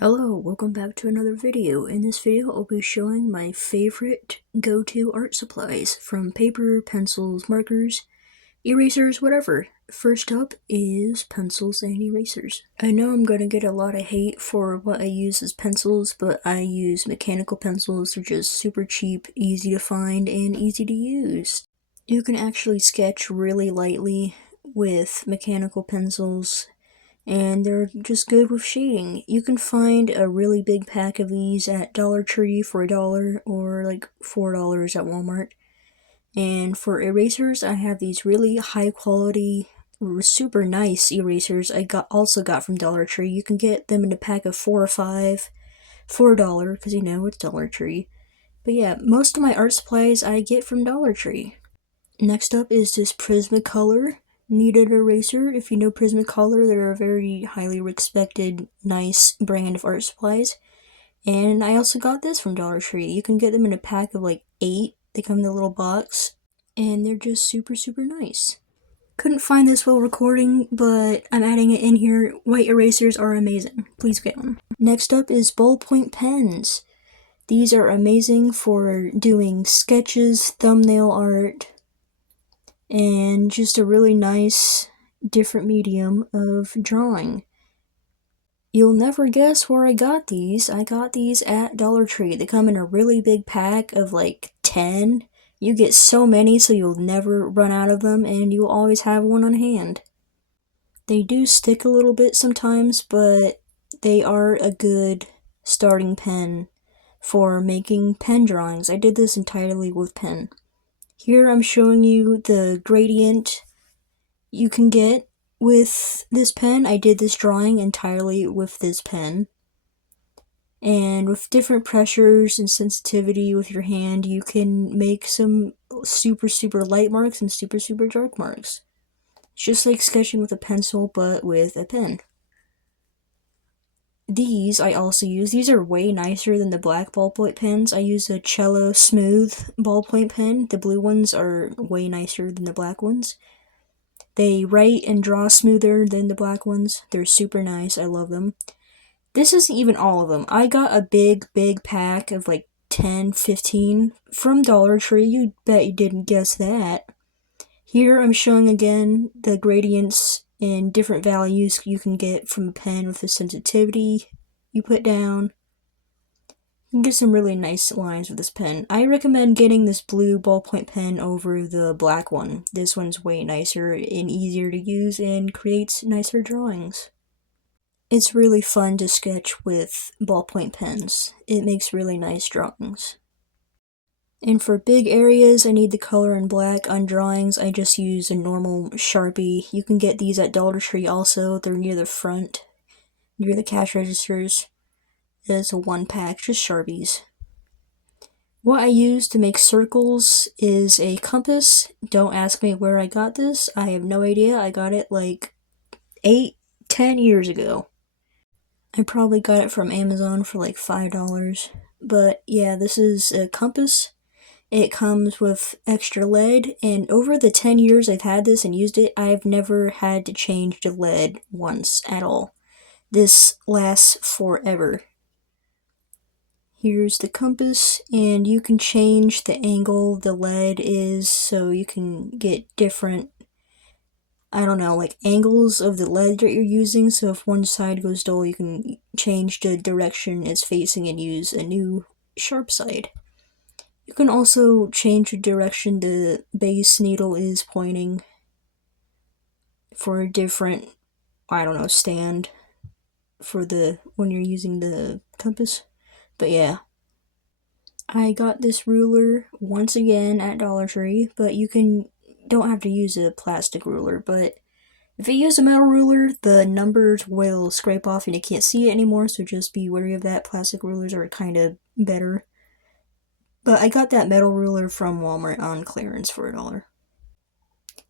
Hello, welcome back to another video. In this video, I'll be showing my favorite go-to art supplies from paper, pencils, markers, erasers, whatever. First up is pencils and erasers. I know I'm gonna get a lot of hate for what I use as pencils, but I use mechanical pencils. They're just super cheap, easy to find, and easy to use. You can actually sketch really lightly with mechanical pencils, and they're just good with shading. You can find a really big pack of these at Dollar Tree for $1 or like $4 at Walmart. And for erasers, I have these really high quality, super nice erasers I also got from Dollar Tree. You can get them in a pack of 4 or 5 for $1 because it's Dollar Tree. But yeah, most of my art supplies I get from Dollar Tree. Next up is this Prismacolor kneaded eraser. If you know Prismacolor, they're a very highly respected, nice brand of art supplies. And I also got this from Dollar Tree. You can get them in a pack of like 8. They come in a little box, and they're just super, super nice. Couldn't find this while recording, but I'm adding it in here. White erasers are amazing. Please get them. Next up is ballpoint pens. These are amazing for doing sketches, thumbnail art, and just a really nice different medium of drawing. You'll never guess where I got these. I got these at Dollar Tree. They come in a really big pack of like 10. You get so many so you'll never run out of them, and you'll always have one on hand. They do stick a little bit sometimes, but they are a good starting pen for making pen drawings. I did this entirely with pen. Here I'm showing you the gradient you can get with this pen. I did this drawing entirely with this pen. And with different pressures and sensitivity with your hand, you can make some super, super light marks and super, super dark marks. It's just like sketching with a pencil, but with a pen. These I also use. These are way nicer than the black ballpoint pens. I use a Cello Smooth ballpoint pen. The blue ones are way nicer than the black ones. They write and draw smoother than the black ones. They're super nice. I love them. This isn't even all of them. I got a big, big pack of like 10, 15 from Dollar Tree. You bet you didn't guess that. Here I'm showing again the gradients and different values you can get from a pen with the sensitivity you put down. You can get some really nice lines with this pen. I recommend getting this blue ballpoint pen over the black one. This one's way nicer and easier to use and creates nicer drawings. It's really fun to sketch with ballpoint pens. It makes really nice drawings. And for big areas, I need the color in black. On drawings, I just use a normal Sharpie. You can get these at Dollar Tree also. They're near the front, near the cash registers. It's a 1-pack, just Sharpies. What I use to make circles is a compass. Don't ask me where I got this. I have no idea. I got it like 8, 10 years ago. I probably got it from Amazon for like $5. But yeah, this is a compass. It comes with extra lead, and over the 10 years I've had this and used it, I've never had to change the lead once at all. This lasts forever. Here's the compass, and you can change the angle the lead is so you can get different, like angles of the lead that you're using. So if one side goes dull, you can change the direction it's facing and use a new sharp side. You can also change the direction the base needle is pointing for a different, stand for when you're using the compass. But yeah. I got this ruler once again at Dollar Tree, but you don't have to use a plastic ruler, but if you use a metal ruler, the numbers will scrape off and you can't see it anymore, so just be wary of that. Plastic rulers are kind of better. But I got that metal ruler from Walmart on clearance for $1.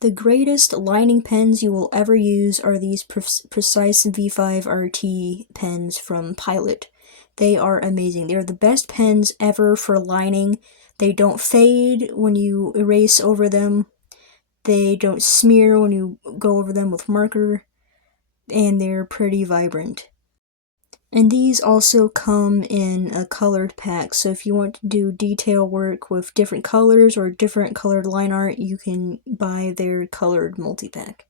The greatest lining pens you will ever use are these Precise V5 RT pens from Pilot. They are amazing. They're the best pens ever for lining. They don't fade when you erase over them. They don't smear when you go over them with marker. And they're pretty vibrant. And these also come in a colored pack, so if you want to do detail work with different colors or different colored line art, you can buy their colored multi-pack.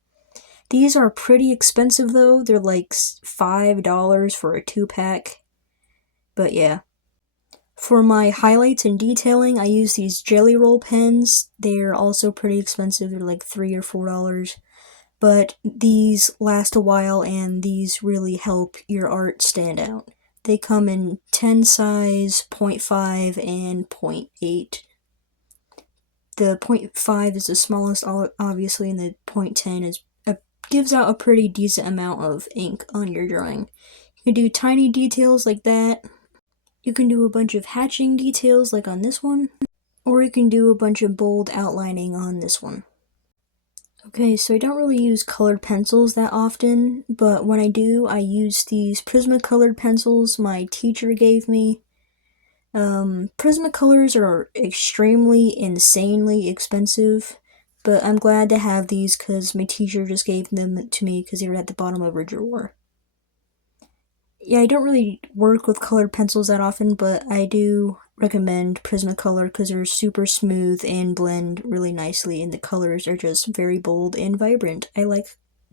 These are pretty expensive though, they're like $5 for a 2-pack, but yeah. For my highlights and detailing, I use these Jelly Roll pens. They're also pretty expensive, they're like $3 or $4. But these last a while and these really help your art stand out. They come in 10 size, 0.5, and 0.8. The 0.5 is the smallest, obviously, and the 0.10 gives out a pretty decent amount of ink on your drawing. You can do tiny details like that. You can do a bunch of hatching details like on this one. Or you can do a bunch of bold outlining on this one. Okay, so I don't really use colored pencils that often, but when I do, I use these prismacolor pencils my teacher gave me. Prismacolors are extremely, insanely expensive, but I'm glad to have these because my teacher just gave them to me because they were at the bottom of her drawer. Yeah, I don't really work with colored pencils that often, but I do recommend Prismacolor because they're super smooth and blend really nicely, and the colors are just very bold and vibrant. I like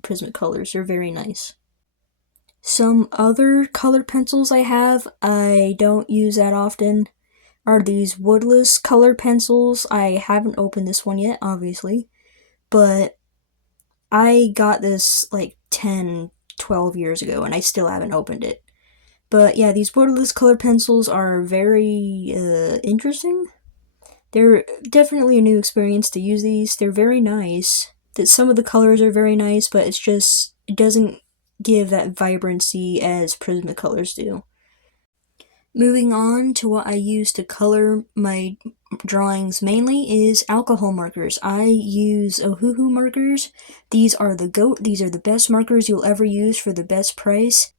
Prismacolors, they're very nice. Some other colored pencils I have, I don't use that often, are these woodless colored pencils. I haven't opened this one yet, obviously, but I got this like 10, 12 years ago, and I still haven't opened it. But yeah, these borderless color pencils are very interesting. They're definitely a new experience to use these. They're very nice. That some of the colors are very nice, but it doesn't give that vibrancy as Prismacolors do. Moving on to what I use to color my drawings mainly is alcohol markers. I use Ohuhu markers. These are the GOAT. These are the best markers you'll ever use for the best price.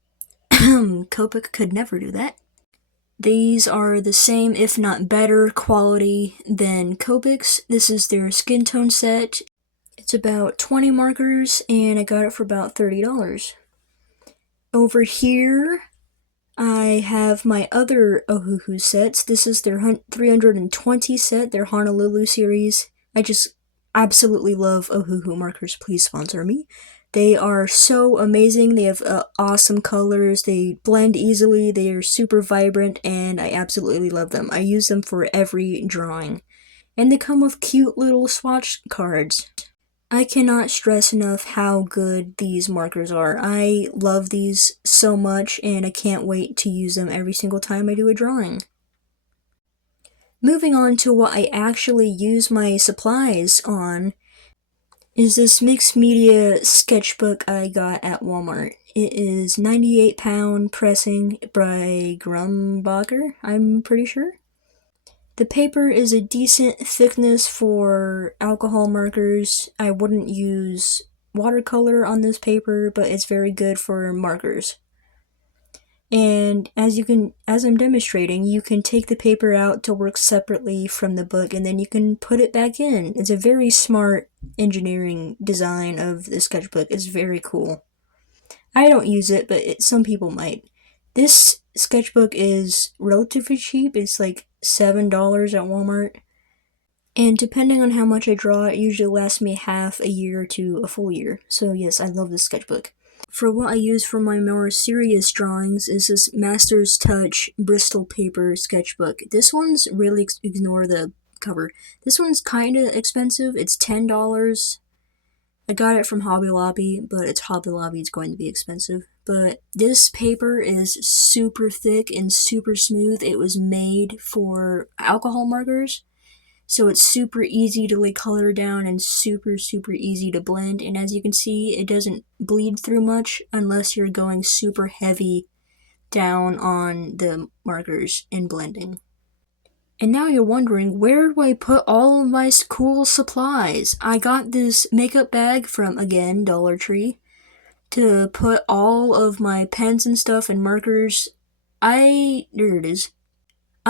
Copic could never do that. These are the same, if not better, quality than Copic's. This is their skin tone set. It's about 20 markers, and I got it for about $30. Over here, I have my other Ohuhu sets. This is their 320 set, their Honolulu series. I just absolutely love Ohuhu markers. Please sponsor me. They are so amazing. They have awesome colors. They blend easily. They are super vibrant, and I absolutely love them. I use them for every drawing. And they come with cute little swatch cards. I cannot stress enough how good these markers are. I love these so much, and I can't wait to use them every single time I do a drawing. Moving on to what I actually use my supplies on is this mixed media sketchbook I got at Walmart. It is 98-pound pressing by Grumbacher, I'm pretty sure. The paper is a decent thickness for alcohol markers. I wouldn't use watercolor on this paper, but it's very good for markers. And as I'm demonstrating, you can take the paper out to work separately from the book, and then you can put it back in. It's a very smart engineering design of the sketchbook. It's very cool. I don't use it, but some people might. This sketchbook is relatively cheap. It's like $7 at Walmart. And depending on how much I draw, it usually lasts me half a year to a full year. So yes, I love this sketchbook. For what I use for my more serious drawings is this Master's Touch Bristol paper sketchbook. This one's really, ignore the cover. This one's kinda expensive. It's $10. I got it from Hobby Lobby, but it's Hobby Lobby, it's going to be expensive. But this paper is super thick and super smooth. It was made for alcohol markers. So it's super easy to lay color down and super, super easy to blend. And as you can see, it doesn't bleed through much unless you're going super heavy down on the markers and blending. And now you're wondering, where do I put all of my cool supplies? I got this makeup bag from, again, Dollar Tree, to put all of my pens and stuff and markers. There it is.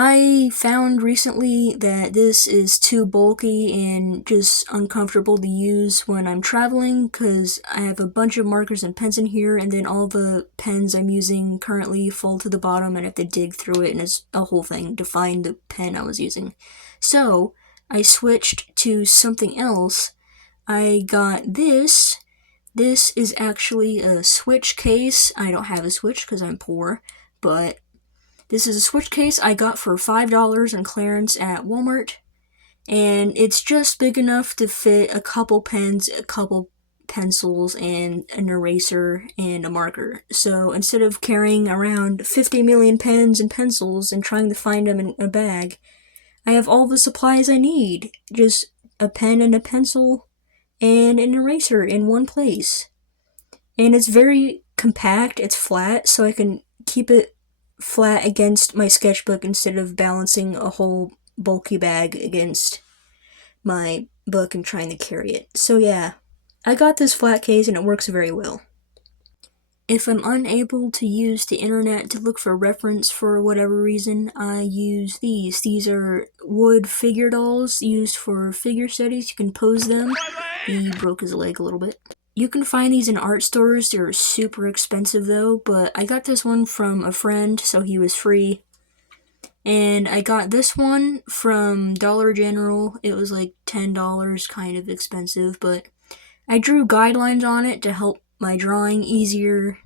I found recently that this is too bulky and just uncomfortable to use when I'm traveling because I have a bunch of markers and pens in here, and then all the pens I'm using currently fall to the bottom and I have to dig through it, and it's a whole thing to find the pen I was using. So I switched to something else. I got this. This is actually a Switch case. I don't have a Switch because I'm poor, but this is a Switch case I got for $5 on clearance at Walmart, and it's just big enough to fit a couple pens, a couple pencils, and an eraser and a marker. So instead of carrying around 50 million pens and pencils and trying to find them in a bag, I have all the supplies I need. Just a pen and a pencil and an eraser in one place. And it's very compact, it's flat, so I can keep it flat against my sketchbook instead of balancing a whole bulky bag against my book and trying to carry it. So yeah, I got this flat case and it works very well. If I'm unable to use the internet to look for reference for whatever reason, I use these. These are wood figure dolls used for figure studies. You can pose them. He broke his leg a little bit. You can find these in art stores. They're super expensive though, but I got this one from a friend, so he was free. And I got this one from Dollar General. It was like $10, kind of expensive, but I drew guidelines on it to help my drawing easier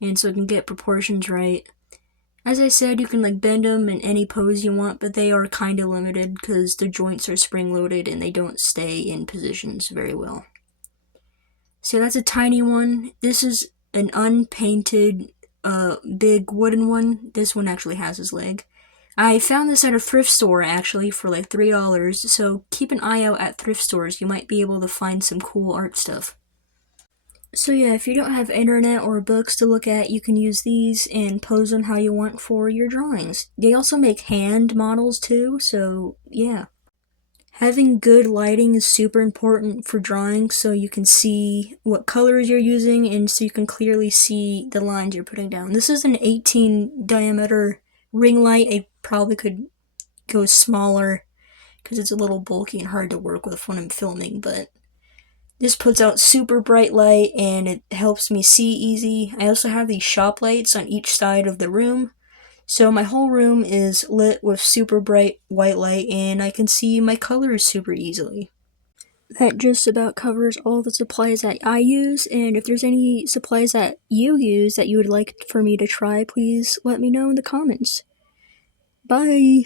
and so I can get proportions right. As I said, you can like bend them in any pose you want, but they are kind of limited because the joints are spring-loaded and they don't stay in positions very well. So that's a tiny one. This is an unpainted, big wooden one. This one actually has his leg. I found this at a thrift store actually for like $3, so keep an eye out at thrift stores. You might be able to find some cool art stuff. So yeah, if you don't have internet or books to look at, you can use these and pose them how you want for your drawings. They also make hand models too, so yeah. Having good lighting is super important for drawing so you can see what colors you're using and so you can clearly see the lines you're putting down. This is an 18 diameter ring light. I probably could go smaller because it's a little bulky and hard to work with when I'm filming, but this puts out super bright light and it helps me see easy. I also have these shop lights on each side of the room. So my whole room is lit with super bright white light and I can see my colors super easily. That just about covers all the supplies that I use, and if there's any supplies that you use that you would like for me to try, please let me know in the comments. Bye!